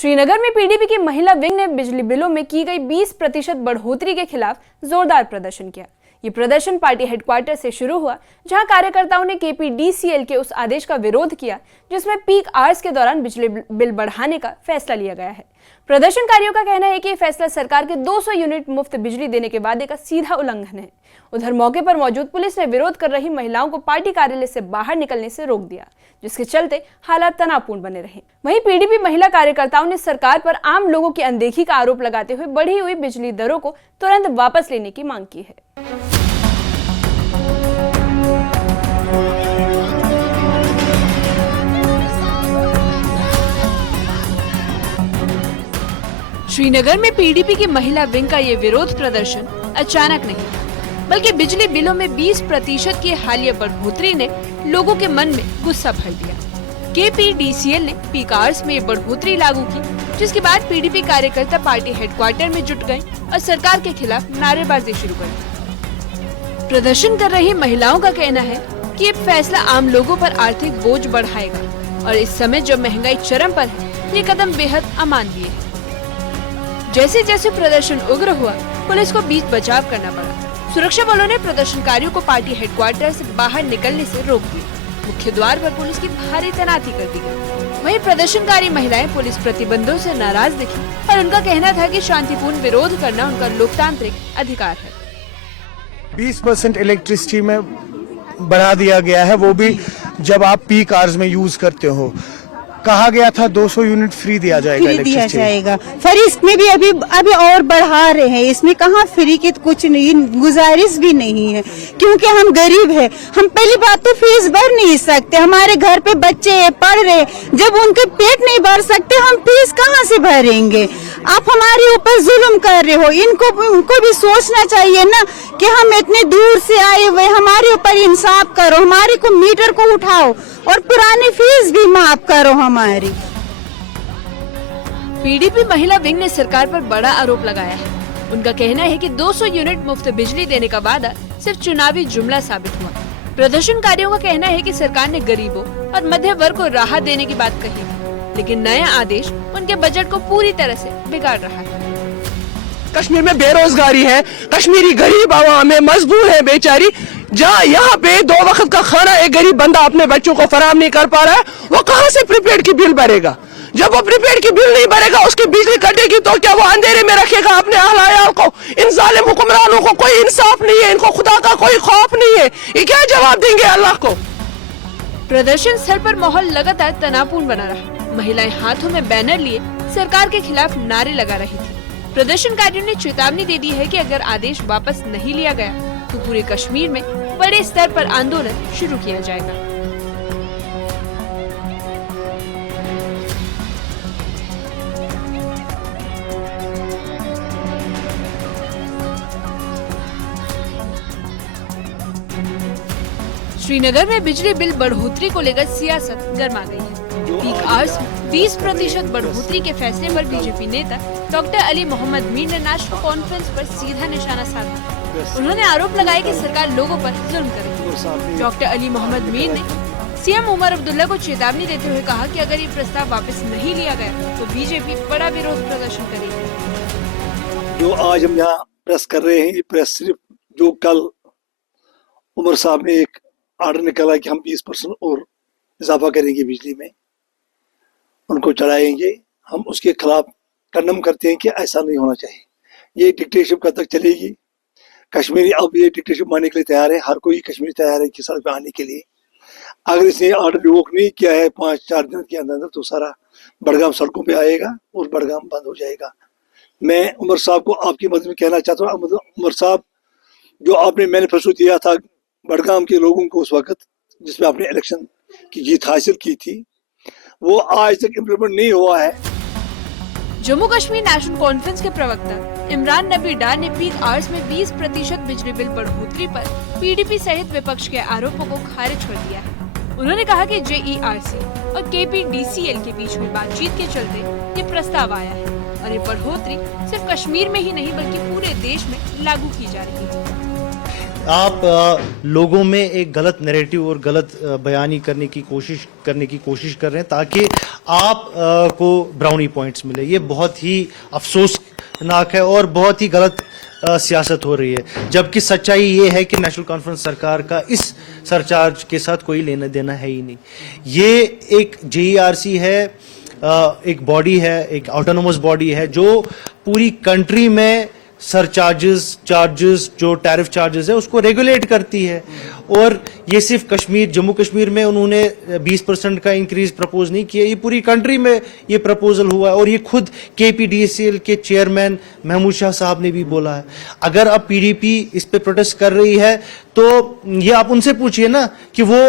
श्रीनगर में पीडीपी की महिला विंग ने बिजली बिलों में की गई 20% बढ़ोतरी के खिलाफ जोरदार प्रदर्शन किया। ये प्रदर्शन पार्टी हेडक्वार्टर से शुरू हुआ, जहां कार्यकर्ताओं ने केपीडीसीएल के उस आदेश का विरोध किया जिसमें पीक आवर्स के दौरान बिजली बिल बढ़ाने का फैसला लिया गया है। प्रदर्शनकारियों का कहना है कि यह फैसला सरकार के 200 यूनिट मुफ्त बिजली देने के वादे का सीधा उल्लंघन है। उधर मौके पर मौजूद पुलिस ने विरोध कर रही महिलाओं को पार्टी कार्यालय से बाहर निकलने से रोक दिया, जिसके चलते हालात तनावपूर्ण बने रहे। वहीं पीडीपी महिला कार्यकर्ताओं ने सरकार पर आम लोगों की अनदेखी का आरोप लगाते हुए बढ़ी हुई बिजली दरों को तुरंत वापस लेने की मांग की है। श्रीनगर में पीडीपी की महिला विंग का ये विरोध प्रदर्शन अचानक नहीं, बल्कि बिजली बिलों में 20% की हालिया बढ़ोतरी ने लोगों के मन में गुस्सा भर दिया। केपीडीसीएल ने पीक आवर्स में बढ़ोतरी लागू की, जिसके बाद पीडीपी कार्यकर्ता पार्टी हेडक्वार्टर में जुट गए और सरकार के खिलाफ नारेबाजी शुरू कर दी। प्रदर्शन कर रही महिलाओं का कहना है कि ये फैसला आम लोगों पर आर्थिक बोझ बढ़ाएगा और इस समय जब महंगाई चरम पर है, ये कदम बेहद अमानवीय है। जैसे जैसे प्रदर्शन उग्र हुआ, पुलिस को बीच बचाव करना पड़ा। सुरक्षा बलों ने प्रदर्शनकारियों को पार्टी हेडक्वार्टर से बाहर निकलने से रोक दिया। मुख्य द्वार पर पुलिस की भारी तैनाती कर दी गई। वहीं प्रदर्शनकारी महिलाएं पुलिस प्रतिबंधों से नाराज दिखी और उनका कहना था कि शांतिपूर्ण विरोध करना उनका लोकतांत्रिक अधिकार है। 20% इलेक्ट्रिसिटी में बढ़ा दिया गया है, वो भी जब आप पीक आवर्स में यूज करते हो। कहा गया था 200 यूनिट फ्री दिया जाएगा, फिर इसमें भी अभी और बढ़ा रहे हैं। इसमें कहाँ फ्री की कुछ नहीं, गुजारिश भी नहीं है, क्योंकि हम गरीब है। हम पहली बात तो फीस भर नहीं सकते, हमारे घर पे बच्चे पढ़ रहे, जब उनके पेट नहीं भर सकते हम फीस कहाँ से भरेंगे। आप हमारे ऊपर जुल्म कर रहे हो, उनको भी सोचना चाहिए ना कि हम इतने दूर से आए हुए, हमारे ऊपर इंसाफ करो, हमारे को मीटर को उठाओ और पुरानी फीस भी माफ करो हमारी। पीडीपी महिला विंग ने सरकार पर बड़ा आरोप लगाया है। उनका कहना है कि 200 यूनिट मुफ्त बिजली देने का वादा सिर्फ चुनावी जुमला साबित हुआ। प्रदर्शनकारियों का कहना है कि सरकार ने गरीबों और मध्य वर्ग को राहत देने की बात कही, लेकिन नया आदेश उनके बजट को पूरी तरह से बिगाड़ रहा है। कश्मीर में बेरोजगारी है, कश्मीरी गरीब आवाम है, मजबूर है बेचारी। जहाँ यहाँ पे 2 वक्त का खाना एक गरीब बंदा अपने बच्चों को फराहम नहीं कर पा रहा है, वो कहाँ से प्रीपेड की बिल भरेगा। जब वो प्रीपेड की बिल नहीं भरेगा, उसकी बिजली कटेगी तो क्या वो अंधेरे में रखेगा अपने अहल को। इन जालिम हुक्मरानों को कोई इंसाफ नहीं है, इनको खुदा का कोई खौफ नहीं है, ये क्या जवाब देंगे अल्लाह को। प्रदर्शन स्थल पर माहौल लगातार तनावपूर्ण बना रहा। महिलाएं हाथों में बैनर लिए सरकार के खिलाफ नारे लगा रही थी। प्रदर्शनकारियों ने चेतावनी दे दी है कि अगर आदेश वापस नहीं लिया गया तो पूरे कश्मीर में बड़े स्तर पर आंदोलन शुरू किया जाएगा। श्रीनगर में बिजली बिल बढ़ोतरी को लेकर सियासत गर्मा गई है। पीक आवर्स 20% बढ़ोतरी के फैसले पर बीजेपी नेता डॉक्टर अली मोहम्मद मीर ने नेशनल कॉन्फ्रेंस पर सीधा निशाना साधा। उन्होंने आरोप लगाया कि सरकार लोगों पर जुल्म कर रही है। डॉक्टर अली मोहम्मद मीर ने सीएम उमर अब्दुल्ला को चेतावनी देते हुए कहा कि अगर ये प्रस्ताव वापस नहीं लिया गया तो बीजेपी बड़ा विरोध प्रदर्शन करेगी। जो आज हम यहाँ प्रेस कर रहे हैं, ये प्रेस सिर्फ जो कल उमर साहब ने एक आर्डर निकाला कि हम 20% और इजाफा करेंगे बिजली में, उनको चढ़ाएंगे, हम उसके खिलाफ कंडम करते हैं कि ऐसा नहीं होना चाहिए। ये डिक्टेटरशिप कब तक चलेगी। कश्मीरी अब ये डिक्टेटरशिप मानने के लिए तैयार है, हर कोई कश्मीरी तैयार है कि सड़क पे आने के लिए। अगर इसने आर्डर रिवोक नहीं किया है 5-4 दिन के अंदर तो सारा बड़गाम सड़कों पे आएगा और बड़गाम बंद हो जाएगा। मैं उमर साहब को आपकी मदद में कहना चाहता हूँ, उमर साहब जो आपने मैनिफेस्टो दिया था बड़गाम के लोगों को उस वक्त, जिसमें आपने इलेक्शन की जीत हासिल की थी, वो आज तक इम्प्लीमेंट नहीं हुआ है। जम्मू कश्मीर नेशनल कॉन्फ्रेंस के प्रवक्ता इमरान नबी डार ने पीक आवर्स में 20% बिजली बिल बढ़ोतरी पर पीडीपी सहित विपक्ष के आरोपों को खारिज कर दिया है। उन्होंने कहा कि जेईआरसी और केपीडीसीएल के बीच में बातचीत के चलते ये प्रस्ताव आया है और ये बढ़ोतरी सिर्फ कश्मीर में ही नहीं बल्कि पूरे देश में लागू की जा रही है। आप लोगों में एक गलत नैरेटिव और गलत बयानी करने की कोशिश कर रहे हैं ताकि आप को ब्राउनी पॉइंट्स मिले। ये बहुत ही अफसोसनाक है और बहुत ही गलत सियासत हो रही है, जबकि सच्चाई ये है कि नेशनल कॉन्फ्रेंस सरकार का इस सरचार्ज के साथ कोई लेना देना है ही नहीं। ये एक JERC है, एक बॉडी है, एक ऑटोनोमस बॉडी है जो पूरी कंट्री में चार्जेस जो टैरिफ चार्जेस है उसको रेगुलेट करती है। और ये सिर्फ जम्मू कश्मीर में उन्होंने 20% का इंक्रीज प्रपोज नहीं किया, ये पूरी कंट्री में ये प्रपोजल हुआ है। और ये खुद KPDCL के चेयरमैन महमूद शाह साहब ने भी बोला है। अगर अब PDP इस पे प्रोटेस्ट कर रही है तो ये आप उनसे पूछिए ना कि वो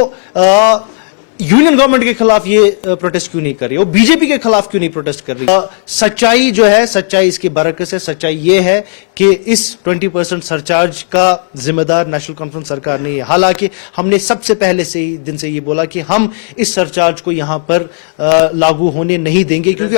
यूनियन गवर्नमेंट के खिलाफ ये प्रोटेस्ट क्यों नहीं कर रही, वो बीजेपी के खिलाफ क्यों नहीं प्रोटेस्ट कर रही। सच्चाई जो है, सच्चाई इसकी बरकस है। सच्चाई ये है कि इस 20% सरचार्ज का जिम्मेदार नेशनल कॉन्फ्रेंस सरकार नहीं है। हालांकि हमने सबसे पहले से ही दिन से ये बोला कि हम इस सरचार्ज को यहां पर लागू होने नहीं देंगे, क्योंकि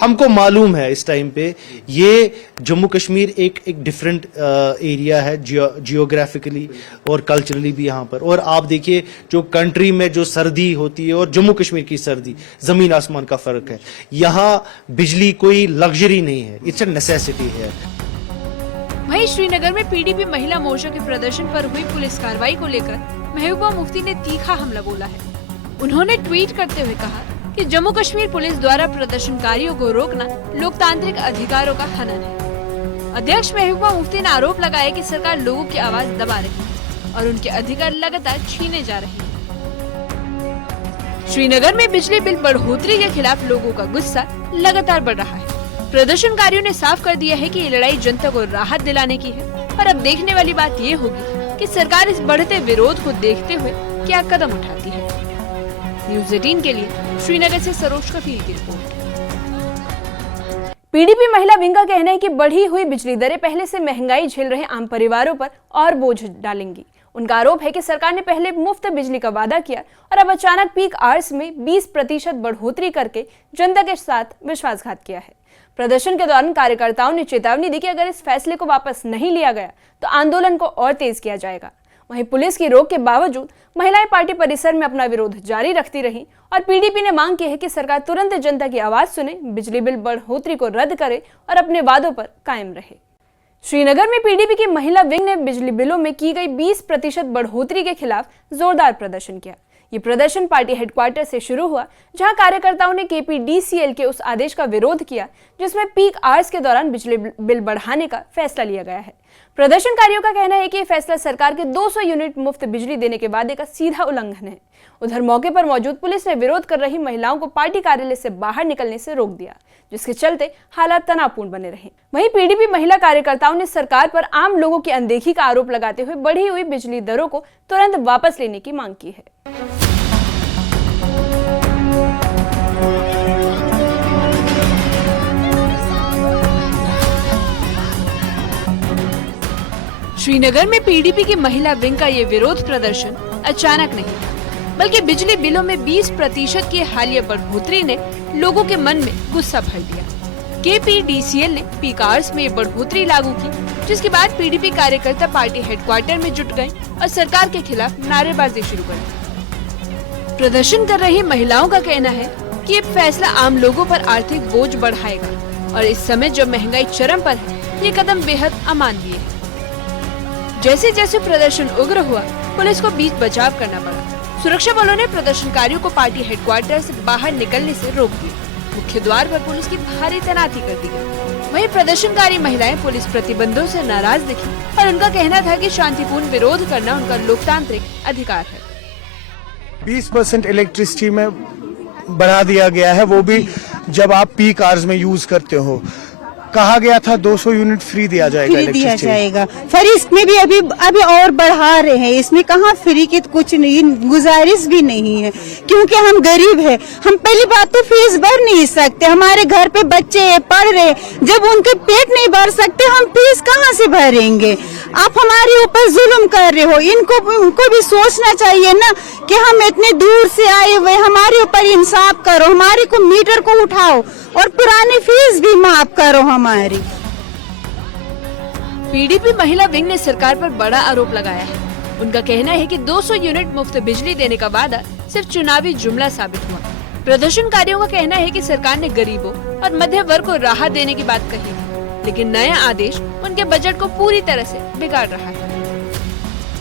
हमको मालूम है इस टाइम पे ये जम्मू कश्मीर एक डिफरेंट एरिया है जियोग्राफिकली और कल्चरली भी यहां पर। और आप देखिए जो कंट्री में जो सर्दी होती है और जम्मू कश्मीर की सर्दी, जमीन आसमान का फर्क है। यहां बिजली कोई लग्जरी नहीं है, इट्स अ नेसेसिटी है। वहीं श्रीनगर में PDP महिला मोर्चा के प्रदर्शन पर हुई पुलिस कार्रवाई को लेकर महबूबा मुफ्ती ने तीखा हमला बोला है। उन्होंने ट्वीट करते हुए कहा कि जम्मू कश्मीर पुलिस द्वारा प्रदर्शनकारियों को रोकना लोकतांत्रिक अधिकारों का हनन है। अध्यक्ष महबूबा मुफ्ती ने आरोप लगाया कि सरकार लोगों की आवाज दबा रही है और उनके अधिकार लगातार छीने जा रहे हैं। श्रीनगर में बिजली बिल बढ़ोतरी के खिलाफ लोगों का गुस्सा लगातार बढ़ रहा है। प्रदर्शनकारियों ने साफ कर दिया है कि ये लड़ाई जनता को राहत दिलाने की है और अब देखने वाली बात ये होगी कि सरकार इस बढ़ते विरोध को देखते हुए क्या कदम उठाती है। न्यूज़ 18 के लिए श्रीनगर से सरोज कफील की रिपोर्ट। PDP महिला विंग का कहना है कि बढ़ी हुई बिजली दरें पहले से महंगाई झेल रहे आम परिवारों पर और बोझ डालेंगी। उनका आरोप है कि सरकार ने पहले मुफ्त बिजली का वादा किया और अब अचानक पीक आवर्स में 20% बढ़ोतरी करके जनता के साथ विश्वासघात किया है। प्रदर्शन के दौरान कार्यकर्ताओं ने चेतावनी दी कि अगर इस फैसले को वापस नहीं लिया गया तो आंदोलन को और तेज किया जाएगा। वहीं पुलिस की रोक के बावजूद महिलाएं पार्टी परिसर में अपना विरोध जारी रखती रहीं और PDP ने मांग की है कि सरकार तुरंत जनता की आवाज सुने, बिजली बिल बढ़ोतरी को रद्द करे और अपने वादों पर कायम रहे। श्रीनगर में PDP की महिला विंग ने बिजली बिलों में की गई 20% बढ़ोतरी के खिलाफ जोरदार प्रदर्शन किया। ये प्रदर्शन पार्टी हेडक्वार्टर से शुरू हुआ, जहां कार्यकर्ताओं ने KPDCL के उस आदेश का विरोध किया जिसमें पीक आवर्स के दौरान बिजली बिल बढ़ाने का फैसला लिया गया है। प्रदर्शनकारियों का कहना है कि यह फैसला सरकार के 200 यूनिट मुफ्त बिजली देने के वादे का सीधा उल्लंघन है। उधर मौके पर मौजूद पुलिस ने विरोध कर रही महिलाओं को पार्टी कार्यालय से बाहर निकलने से रोक दिया, जिसके चलते हालात तनावपूर्ण बने रहे। वहीं PDP महिला कार्यकर्ताओं ने सरकार पर आम लोगों की अनदेखी का आरोप लगाते हुए बढ़ी हुई बिजली दरों को तुरंत वापस लेने की मांग की है। श्रीनगर में PDP की महिला विंग का ये विरोध प्रदर्शन अचानक नहीं, बल्कि बिजली बिलों में 20% की हालिया बढ़ोतरी ने लोगों के मन में गुस्सा भर दिया। KPDCL ने पीक आवर्स में ये बढ़ोतरी लागू की, जिसके बाद PDP कार्यकर्ता पार्टी हेडक्वार्टर में जुट गए और सरकार के खिलाफ नारेबाजी शुरू कर दी। प्रदर्शन कर रही महिलाओं का कहना है कि ये फैसला आम लोगों पर आर्थिक बोझ बढ़ाएगा और इस समय जब महंगाई चरम पर है, ये कदम बेहद अमानवीय है। जैसे जैसे प्रदर्शन उग्र हुआ, पुलिस को बीच बचाव करना पड़ा। सुरक्षा बलों ने प्रदर्शनकारियों को पार्टी हेडक्वार्टर से बाहर निकलने से रोक दिया। मुख्य द्वार पर पुलिस की भारी तैनाती कर दी गई। वहीं प्रदर्शनकारी महिलाएं पुलिस प्रतिबंधों से नाराज दिखी और उनका कहना था कि शांतिपूर्ण विरोध करना उनका लोकतांत्रिक अधिकार है। 20% इलेक्ट्रिसिटी में बढ़ा दिया गया है, वो भी जब आप पीक आवर्स में यूज करते हो। कहा गया था 200 यूनिट फ्री दिया जाएगा, फ्री दिया जाएगा, फिर इसमें भी अभी और बढ़ा रहे हैं। इसमें कहाँ फ्री की कुछ नहीं, गुजारिश भी नहीं है, क्योंकि हम गरीब है। हम पहली बात तो फीस भर नहीं सकते, हमारे घर पे बच्चे पढ़ रहे, जब उनके पेट नहीं भर सकते हम फीस कहाँ से भरेंगे। आप हमारे ऊपर जुल्म कर रहे हो, उनको भी सोचना चाहिए ना कि हम इतने दूर से आए हुए, हमारे ऊपर इंसाफ करो, हमारे को मीटर को उठाओ और पुरानी फीस भी माफ करो हमारी। PDP महिला विंग ने सरकार पर बड़ा आरोप लगाया है। उनका कहना है कि 200 यूनिट मुफ्त बिजली देने का वादा सिर्फ चुनावी जुमला साबित हुआ। प्रदर्शनकारियों का कहना है कि सरकार ने गरीबों और मध्य वर्ग को राहत देने की बात कही है, लेकिन नया आदेश उनके बजट को पूरी तरह से बिगाड़ रहा है।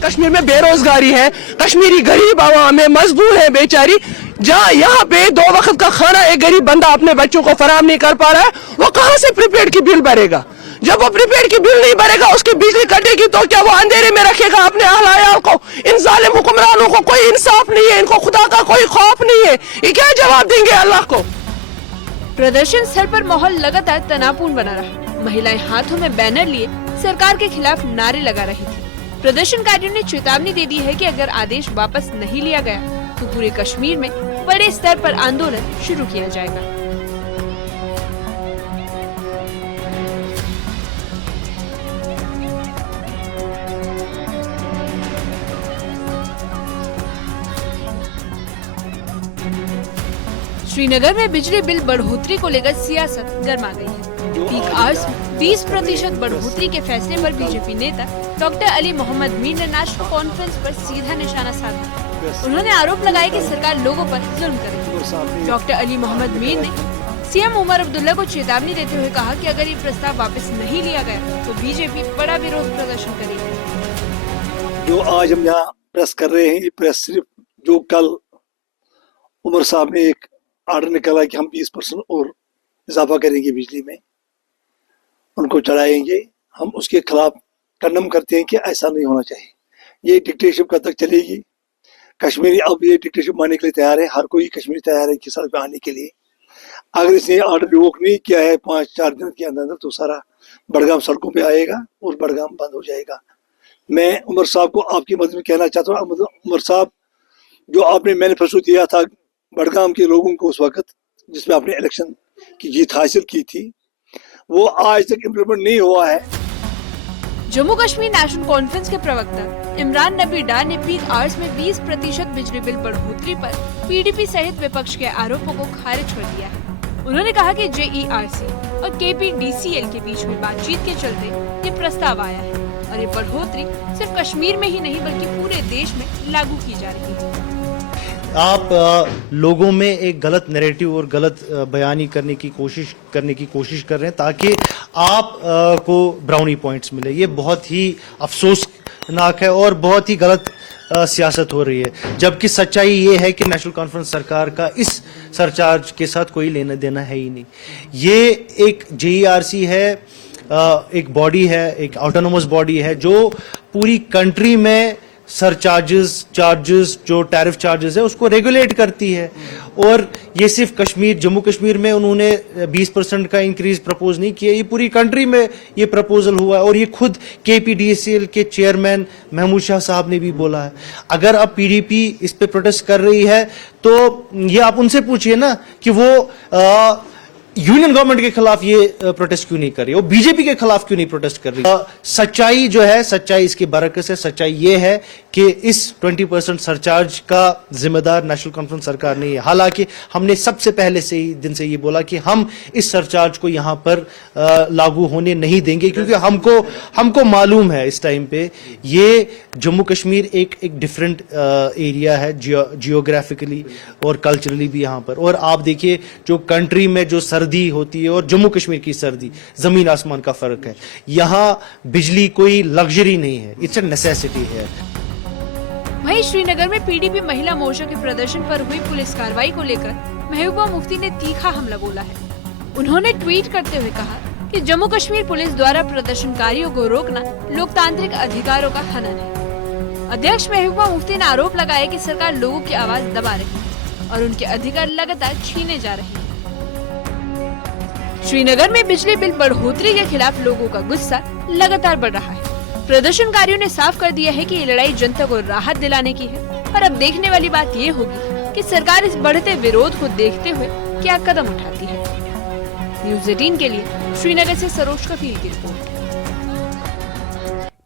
कश्मीर में बेरोजगारी है, कश्मीरी गरीब आवाम है, मजबूर है बेचारी। जहाँ यहाँ पे 2 वक्त का खाना एक गरीब बंदा अपने बच्चों को फराहम नहीं कर पा रहा है, वो कहाँ से प्रीपेड की बिल भरेगा? जब वो प्रीपेड की बिल नहीं भरेगा, उसकी बिजली कटेगी, तो क्या वो अंधेरे में रखेगा अपने अहल को? इन जालिम हुक्मरानों को कोई इंसाफ नहीं है, इनको खुदा का कोई खौफ नहीं है, ये क्या जवाब देंगे अल्लाह को? प्रदर्शन स्थल पर माहौल लगातार तनावपूर्ण बना रहा। महिलाएं हाथों में बैनर लिए सरकार के खिलाफ नारे लगा रही थी। प्रदर्शनकारियों ने चेतावनी दे दी है कि अगर आदेश वापस नहीं लिया गया तो पूरे कश्मीर में बड़े स्तर पर आंदोलन शुरू किया जाएगा। श्रीनगर में बिजली बिल बढ़ोतरी को लेकर सियासत गर्मा गई है। पीक आवर्स में 20% बढ़ोतरी के फैसले पर बीजेपी नेता डॉक्टर अली मोहम्मद मीर ने नेशनल कॉन्फ्रेंस पर सीधा निशाना साधा। उन्होंने आरोप लगाया कि सरकार लोगों पर जुल्म कर रही है। डॉक्टर अली मोहम्मद मीर ने सीएम उमर अब्दुल्ला को चेतावनी देते हुए कहा कि अगर ये प्रस्ताव वापस नहीं लिया गया तो बीजेपी बड़ा विरोध प्रदर्शन करेगी। जो आज हम यहाँ प्रेस कर रहे हैं, ये प्रेस सिर्फ जो कल उमर साहब ने एक आर्डर निकाला कि हम 20% और इजाफा करेंगे बिजली में, उनको चढ़ाएंगे, हम उसके खिलाफ कंडम करते हैं कि ऐसा नहीं होना चाहिए। ये डिक्टेटरशिप कब तक चलेगी? कश्मीरी अब ये डिक्टेटरशिप मानने के लिए तैयार है, हर कोई कश्मीरी तैयार है कि सड़क पे आने के लिए। अगर इसने आर्डर रिवोक नहीं किया है 5-4 दिन के अंदर, तो सारा बड़गाम सड़कों पे आएगा और बड़गाम बंद हो जाएगा। मैं उमर साहब को आपकी मदद में कहना चाहता हूँ, उमर साहब जो आपने मैनिफेस्टो दिया था बड़गाम के लोगों को उस वक्त, जिसमें आपने इलेक्शन की जीत हासिल की थी, वो आज तक इम्प्लीमेंट नहीं हुआ है। जम्मू कश्मीर नेशनल कॉन्फ्रेंस के प्रवक्ता इमरान नबी डार ने पीक आवर्स में 20% बिजली बिल बढ़ोतरी पर पीडीपी सहित विपक्ष के आरोपों को खारिज कर दिया है। उन्होंने कहा कि जेईआरसी और केपीडीसीएल के बीच में बातचीत के चलते ये प्रस्ताव आया है और ये बढ़ोतरी सिर्फ कश्मीर में ही नहीं बल्कि पूरे देश में लागू की जा रही है। आप लोगों में एक गलत नैरेटिव और गलत बयानी करने की कोशिश कर रहे हैं ताकि आप को ब्राउनी पॉइंट्स मिले। ये बहुत ही अफसोसनाक है और बहुत ही गलत सियासत हो रही है, जबकि सच्चाई ये है कि नेशनल कॉन्फ्रेंस सरकार का इस सरचार्ज के साथ कोई लेना देना है ही नहीं। ये एक जेईआरसी है, एक बॉडी है, एक ऑटोनोमस बॉडी है जो पूरी कंट्री में चार्जेस जो टैरिफ चार्जेस है उसको रेगुलेट करती है। और ये सिर्फ जम्मू कश्मीर में उन्होंने 20% का इंक्रीज प्रपोज नहीं किया, ये पूरी कंट्री में ये प्रपोजल हुआ है और ये खुद केपीडीसीएल के चेयरमैन महमूद शाह साहब ने भी बोला है। अगर अब पीडीपी इस पे प्रोटेस्ट कर रही है तो ये आप उनसे पूछिए ना कि वो यूनियन गवर्नमेंट के खिलाफ ये प्रोटेस्ट क्यों नहीं कर रही, वो बीजेपी के खिलाफ क्यों नहीं प्रोटेस्ट कर रही। सच्चाई जो है, सच्चाई इसकी बरकस है। सच्चाई ये है कि इस 20% सरचार्ज का जिम्मेदार नेशनल कॉन्फ्रेंस सरकार नहीं है। हालांकि हमने सबसे पहले से ही दिन से ये बोला कि हम इस सरचार्ज को यहां पर लागू होने नहीं देंगे, क्योंकि हमको मालूम है इस टाइम पे ये जम्मू कश्मीर एक डिफरेंट एरिया है जियोग्राफिकली और कल्चरली भी यहाँ पर। और आप देखिए जो कंट्री में जो सर्दी होती है और जम्मू कश्मीर की सर्दी, जमीन आसमान का फर्क है। यहाँ बिजली कोई लग्जरी नहीं है, इट्स अ नेसेसिटी है। वहीं श्रीनगर में पीडीपी महिला मोर्चा के प्रदर्शन पर हुई पुलिस कार्रवाई को लेकर महबूबा मुफ्ती ने तीखा हमला बोला है। उन्होंने ट्वीट करते हुए कहा कि जम्मू कश्मीर पुलिस द्वारा प्रदर्शनकारियों को रोकना लोकतांत्रिक अधिकारों का हनन है। अध्यक्ष महबूबा मुफ्ती ने आरोप लगाया कि सरकार लोगों की आवाज दबा रही है और उनके अधिकार लगातार छीने जा रहे हैं। श्रीनगर में बिजली बिल बढ़ोतरी के खिलाफ लोगों का गुस्सा लगातार बढ़ रहा है। प्रदर्शनकारियों ने साफ कर दिया है कि ये लड़ाई जनता को राहत दिलाने की है और अब देखने वाली बात ये होगी कि सरकार इस बढ़ते विरोध को देखते हुए क्या कदम उठाती है। न्यूज़ 18 के लिए श्रीनगर से सरोज कफील की रिपोर्ट।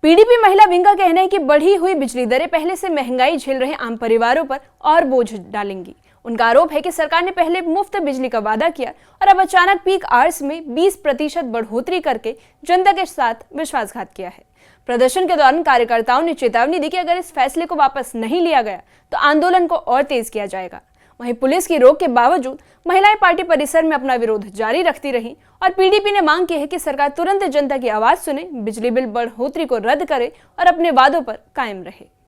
पीडीपी महिला विंग का कहना है कि बढ़ी हुई बिजली दरें पहले से महंगाई झेल रहे आम परिवारों पर और बोझ डालेंगी। उनका आरोप है कि सरकार ने पहले मुफ्त बिजली का वादा किया और अब अचानक पीक आवर्स में 20% बढ़ोतरी करके जनता के साथ विश्वासघात किया है। प्रदर्शन के दौरान कार्यकर्ताओं ने चेतावनी दी कि अगर इस फैसले को वापस नहीं लिया गया तो आंदोलन को और तेज किया जाएगा। वहीं पुलिस की रोक के बावजूद महिलाएं पार्टी परिसर में अपना विरोध जारी रखती रहीं और पीडीपी ने मांग की है कि सरकार तुरंत जनता की आवाज सुने, बिजली बिल बढ़ोतरी को रद्द करे और अपने वादों पर कायम रहे।